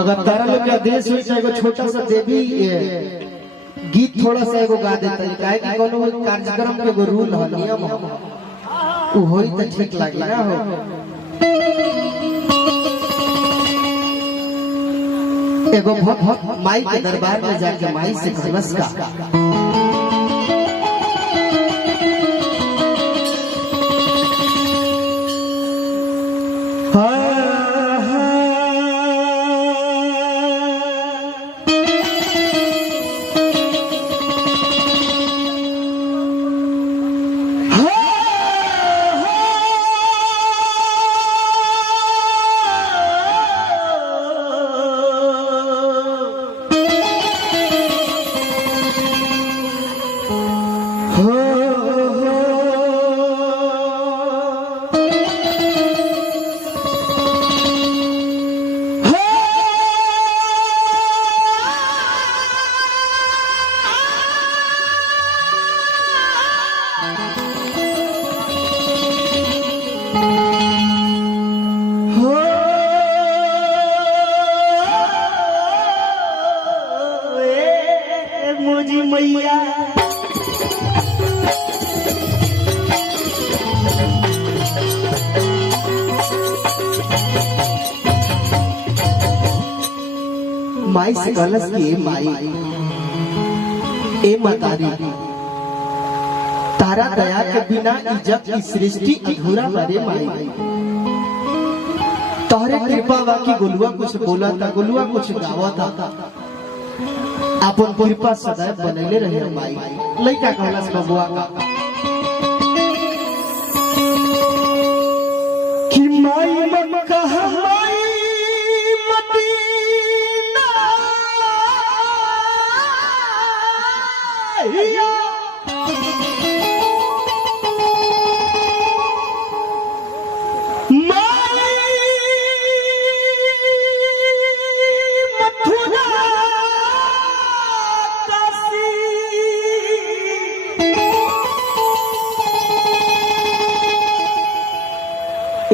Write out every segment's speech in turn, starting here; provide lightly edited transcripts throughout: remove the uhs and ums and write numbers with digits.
अगर तारा लोग के आदेश हो जाए एगो छोटा सा देवी गीत थोड़ा सा एगो गा देता है काहे कि कोनो कार्यक्रम के एगो रूल है नियम है उ होई त ठीक लागी ना हो। एगो माई के दरबार में जाके माई से कहलस का मैया माई से कहलस कि माई ए मतारी तारा दया के बिना इज्जत की सृष्टि अधूरा बरे माई। तोहरे कृपा बाकी गुलुआ कुछ बोला था गुलुआ कुछ गावा था अपन कृपा सदैव बनैले रहे माई। लइका कहलस बबुआ का कि माई मक्का माई मदीना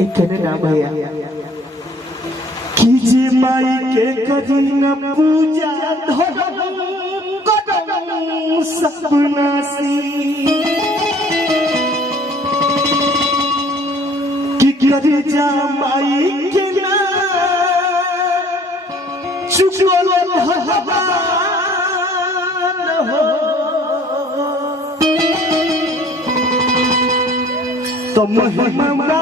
इतने ना भैया कीजिए माई के करी न पूजा धर्म कदम सपनासी कि करी जा माई के ना चुकलो भगवान हो तो महिमा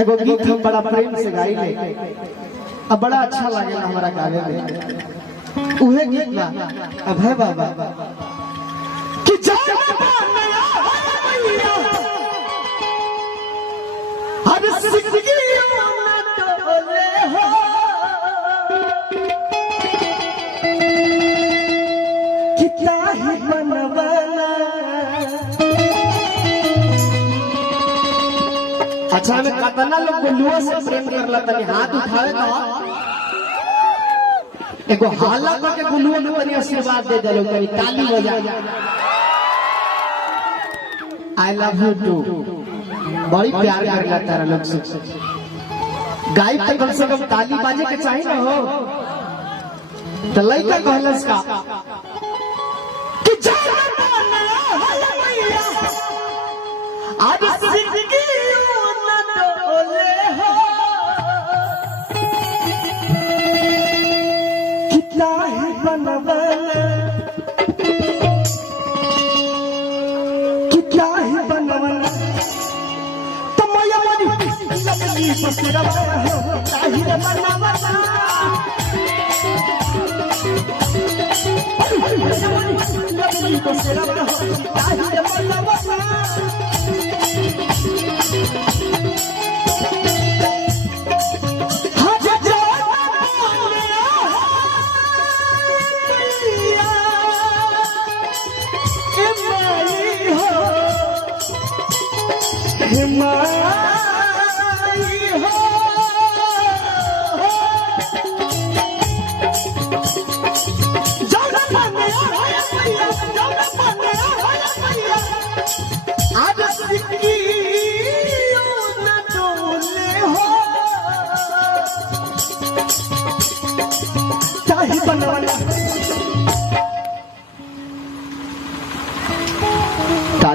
एगो गीत हम बड़ा प्रेम से गाई ले अब बड़ा अच्छा लागेला हमारा गावे में उहे गीत बा अभय बाबा कि हर सिंदगी ना डोले हो कितना ही बनवाना। अच्छा में कतना लोग गुलुआ से प्रेम करला तनी हाथ उठावे तो एगो हाला करके गुलुआ के तनी आशीर्वाद दे देलो तनी ताली बजा आई लव यू टू बड़ी प्यार करला तारा लोग से गाय पे कम से कम ताली बाजे के चाहिए ना हो। तो लइका कहलस का कि आज जिंदगी कितना ही बनवाना कितना ही बनवाना तो मैया मरी लबली बसरवा हो ताही बनवाना लबली बसरवा हो ताही बनवाना। आज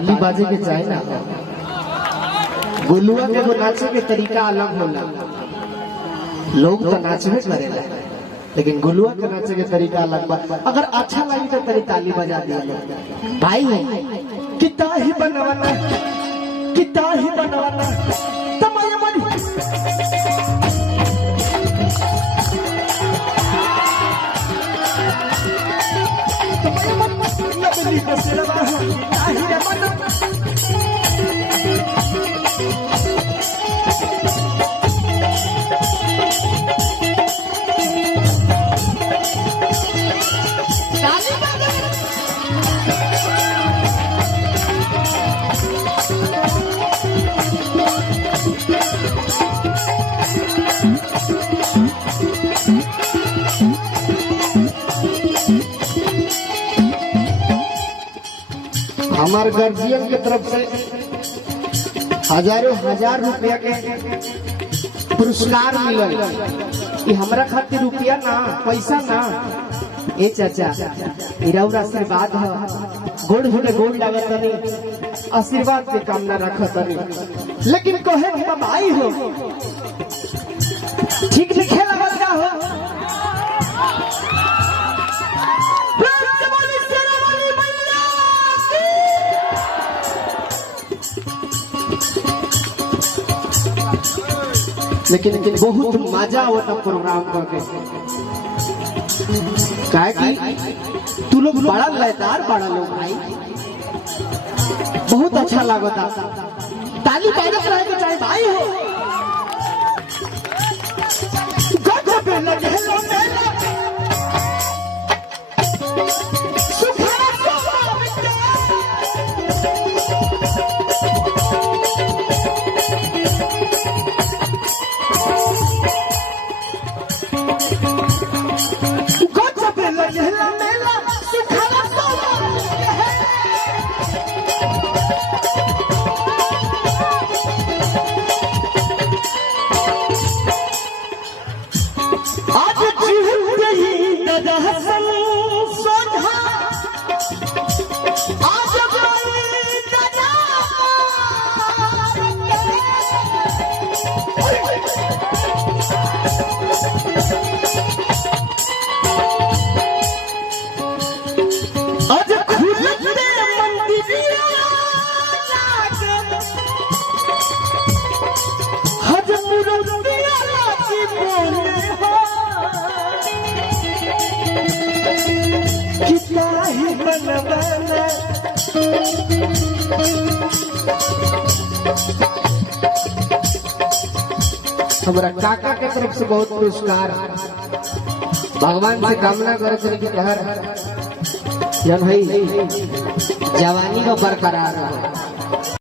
ताली बाजे के चाहे ना, गुलुआ के वो नाचे के तरीका अलग होला। लोग तो नाचबे करेला, लेकिन गुलुआ के नाचे के तरीका अलग बा। अगर अच्छा लगी तो तेरी ताली बजा दिया भाई। कितना ही बनवाना, कितना ही बनवाना तमाया मन लबली बसरवा कितना ही बना। हमारे गार्जियन की तरफ से हजारों हजार रुपया के पुरस्कार मिलल। ये हमरा खातिर रुपया ना, पैसा ना, ए चाचा इराउर आशीर्वाद है। गोड़ होने गोड़ लागत नहीं, आशीर्वाद के कामना रखत नहीं, लेकिन कहे हम भाई हो ठीक लिखे लगल का हो। लेकिन बहुत मजा होता प्रोग्राम करके, काहे कि तू लोग बड़ा लयदार बड़ा लोग भाई, बहुत अच्छा लगता। ताली बाजत रहे के चाहे भाई हो। गगो पे लगे लो मेला हमारा काका के तरफ से बहुत पुरस्कार। भगवान से कामना करे कि हर जन भाई जवानी को बरकरार रहे।